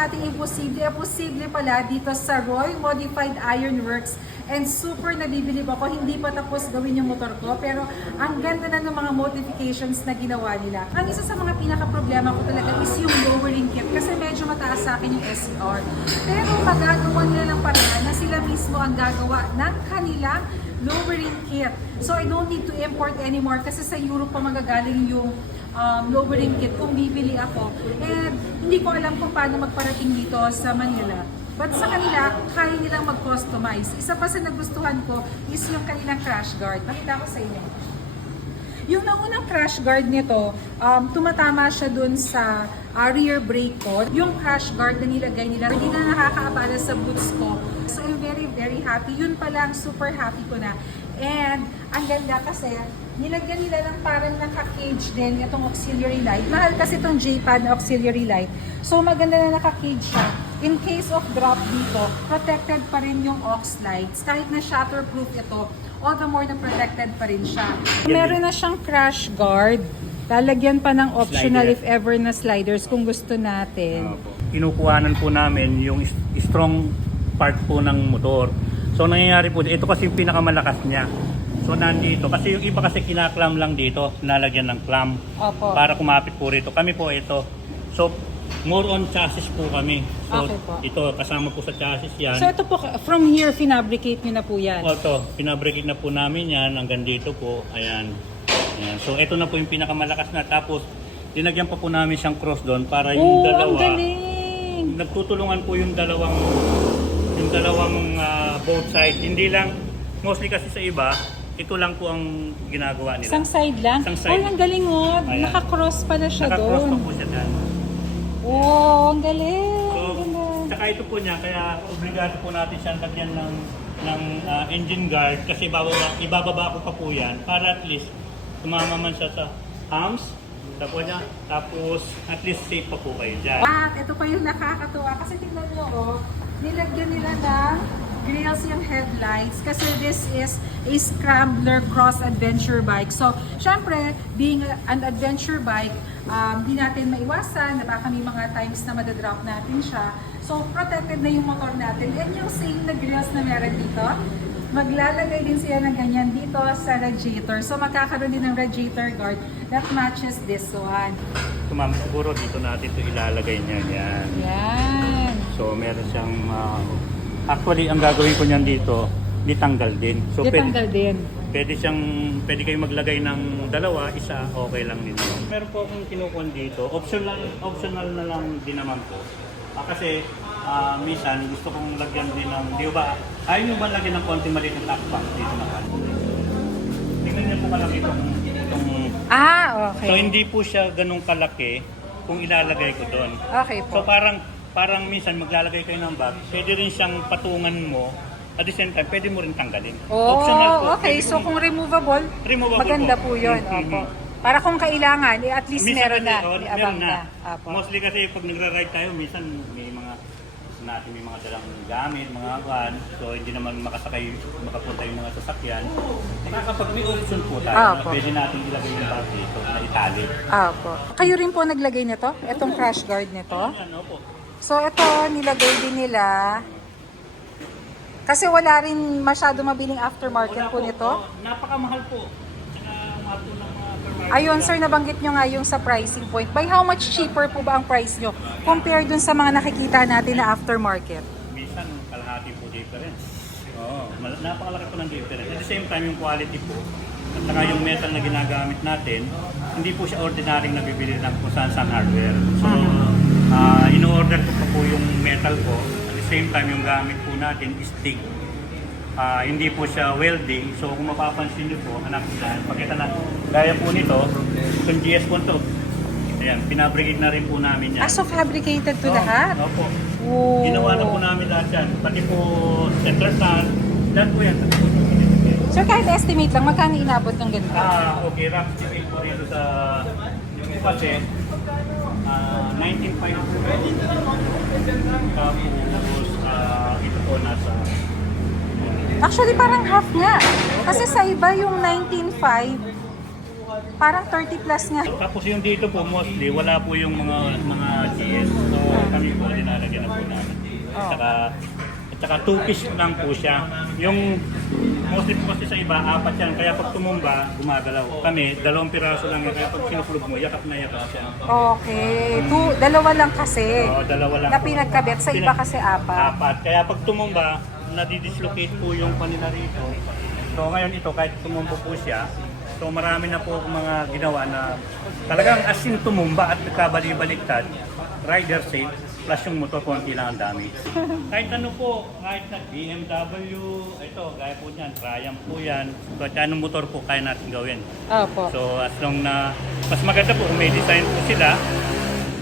natin imposible, posible pala dito sa Roy Modified Iron Works. And super nabibilib ako, hindi pa tapos gawin yung motor ko, pero ang ganda na ng mga modifications na ginawa nila. Ang isa sa mga pinaka-problema ko talaga is yung lowering kit, kasi medyo mataas sa akin yung SCR. Pero magagawa nila ng paraan na sila mismo ang gagawa ng kanilang lowering kit. So I don't need to import anymore kasi sa Europe pa magagaling yung lowering kit kung bibili ako. And hindi ko alam kung paano magparating dito sa Manila. But sa kanila, kaya nilang mag-customize. Isa pa sa nagustuhan ko is yung kanilang crash guard. Nakita ko sa inyo. Yung naunang crash guard nito, tumatama siya dun sa rear brake ko. Yung crash guard na nilagay nila, hindi na nakakaabala sa boots ko. So I'm very, very happy. Yun pa lang, super happy ko na. And ang ganda kasi, nilagyan nila lang parang naka-cage din itong auxiliary light. Mahal kasi itong J-Pad na auxiliary light. So maganda na naka-cage siya. In case of drop dito, protected pa rin yung aux lights. Kahit na shatterproof ito, all the more na protected pa rin siya. Meron na siyang crash guard. Lalagyan pa ng optional Slider. if ever na sliders kung gusto natin. Kinukuhanan po namin yung strong part po ng motor. So nangyayari po, ito kasi yung pinakamalakas niya. So nandito, kasi yung iba kasi kinaklam lang dito, nalagyan ng clamp Opo. para kumapit po rito. Kami po ito. So more on chassis po kami. So Okay po. ito, kasama po sa chassis yan. So ito po, from here, finabricate nyo na po yan. O ito, pinabrigate na po namin yan hanggang dito po. Ayan. Ayan. So ito na po yung pinakamalakas na. Tapos, dinagyan pa po namin siyang cross doon para yung Oh, dalawa. ang galing! Nagtutulungan po yung dalawang both side. Hindi lang, mostly kasi sa iba, ito lang po ang ginagawa nila. Isang side lang? Isang side. Oh, ang galing oh. Ayan. Naka-cross pala siya Naka-cross doon. pa po siya dyan. Oh, ang galing. So, Ang ganda. tsaka ito po niya, kaya obligado po natin siyang lagyan ng engine guard kasi ibababa ko pa po yan para at least tumama man siya sa hams, tapos at least safe pa po kayo dyan. At ito pa yung nakakatuwa kasi tingnan nyo oh, nilagyan nila ng grills yung headlights kasi this is a scrambler cross adventure bike. So, syempre, being an adventure bike, di natin maiwasan na baka may mga times na madadrop natin siya. So, protected na yung motor natin. And yung same na grills na meron dito, maglalagay din siya ng ganyan dito sa radiator. So, magkakaroon din ng radiator guard that matches this one. So, ma'am, siguro dito natin ito ilalagay niya. Yan. Yan. So, meron siyang actually, ang gagawin ko niyan dito, ditanggal din. So, Ditanggal din. pwede kayo maglagay ng dalawa, isa, okay lang din. Meron po akong kinukuha dito. Optional na lang din naman po. Kasi minsan gusto kong lagyan din ng, di ba, ayaw nyo ba lagyan ng konti maliit ng top box dito naman? Tingnan niyo po kalaki itong Okay. so hindi po siya ganun kalaki kung ilalagay ko doon. Okay So po. parang minsan maglalagay kayo ng bag, pwede rin siyang patungan mo, at the same time, pwede mo rin tanggalin. Optional po. Oh, okay. Pwede So kung removable, Removable maganda po. po yun. Mhm. Opo. Para kung kailangan, at least minsan meron na. kasi, May meron abang na. Apo. Mostly kasi pag nagra-ride tayo, minsan may mga dalang gamit, mga van, so hindi naman makapunta yung mga sasakyan. Kapag may option po tayo, na Apo. pwede natin ilagay yung bag dito na itali. Apo. Kayo rin po naglagay nito? Itong crash guard nito? Yan, opo. So ito, nilagay din nila. Kasi wala rin masyado mabiling aftermarket Wala po nito. Napakamahal po. Tsaka mahal po ng mga permit. Ayun, sir, nabanggit nyo nga yung sa pricing point. By how much cheaper po ba ang price nyo compared dun sa mga nakikita natin na aftermarket? Minsan, kalahati po difference. Oo, napakalaki po ng difference. At the same time, yung quality po, at saka yung metal na ginagamit natin, hindi po siya ordinaryong nabibili ng kung saan hardware. So, in-order ko pa po yung metal ko. At the same time, yung gamit po natin is TIG. Hindi po siya welding. So, kung mapapansin niyo po, anak na, pakita na, gaya po nito, itong GS po ito. Ayan, pinabrigate na rin po namin yan. So fabricated to lahat? Opo. Oh. Ginawa na po namin lahat yan. Pati po center stand, lahat po yan. Sir, kahit estimate lang, magkano inabot ng ganito? Okay, rough estimate po rito sa yung kasi 19.5 po. Tapos ito po nasa Actually, parang half nga. Kasi sa iba yung 19.5, parang 30 plus nga. tapos yung dito po mostly wala po yung mga GS. So kami po dinalagay. lalagyan na po namin. Oh. At saka 2-piece lang po siya. Yung mostly po kasi sa iba, 4 yan. Kaya pag tumumba, gumagalaw. Kami, 2 piraso lang yan. Kaya pag sinukulog mo, yakap na yakap siya. Okay. Dalawa lang kasi. Oo, 2 lang Na po. pinagkabit. Sa iba kasi 4. 4. Kaya pag tumumba, nadidislocate po yung kanila rito. So ngayon ito, kahit tumumba po siya, so marami na po mga ginawa na talagang as in tumumba at nagkabali-baliktad, rider safe, plus yung motor konti lang ang damage. Kahit ano po, kahit na BMW, ito, gaya po niyan, Triumph po yan. So at anong motor po kaya natin gawin. Opo. So as long na, mas maganda po kung may design po sila,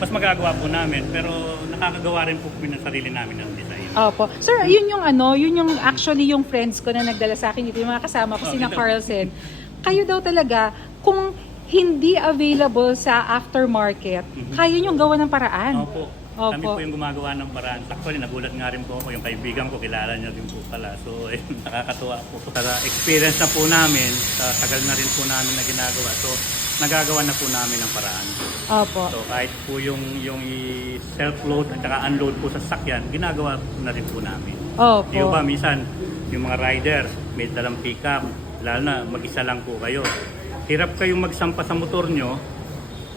mas magagawa po namin. Pero nakakagawa rin po kami ng sarili namin ng design. Opo. Sir, yun yung actually yung friends ko na nagdala sa akin dito, yung mga kasama ko, sina ito. Carlsen. Kayo daw talaga, kung hindi available sa aftermarket, kaya niyong gawa ng paraan. Opo. Opo. Kami po yung gumagawa ng paraan. Actually, nagulat nga rin po ako. Yung kaibigan ko, kilala niya din po pala. So, nakakatuwa po. Sa experience na po namin, sa tagal na rin po namin na ginagawa. So, nagagawa na po namin ng paraan. Opo. So, kahit po yung self-load at saka unload po sa sakyan, ginagawa na rin po namin. Opo. Yung ba, minsan, yung mga riders, may dalang pick-up, lalo na mag-isa lang po kayo. Hirap kayong magsampa sa motor nyo,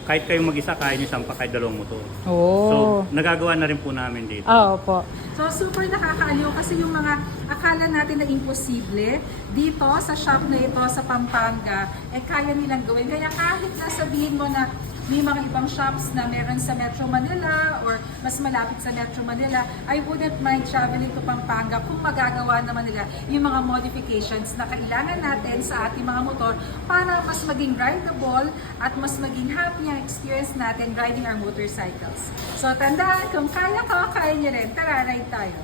kahit kayong mag-isa, kaya nyo sampa kahit 2 motor. Oh. So, nagagawa na rin po namin dito. Opo. So, super nakakaaliw kasi yung mga akala natin na imposible dito sa shop na ito sa Pampanga, kaya nilang gawin. Kaya kahit na sabihin mo na may mga ibang shops na meron sa Metro Manila or mas malapit sa Metro Manila, I wouldn't mind traveling to Pampanga kung magagawa naman nila yung mga modifications na kailangan natin sa ating mga motor para mas maging rideable at mas maging happy ang experience natin riding our motorcycles. So tandaan, kung kaya ko, kaya nyo rin. Tara, ride tayo!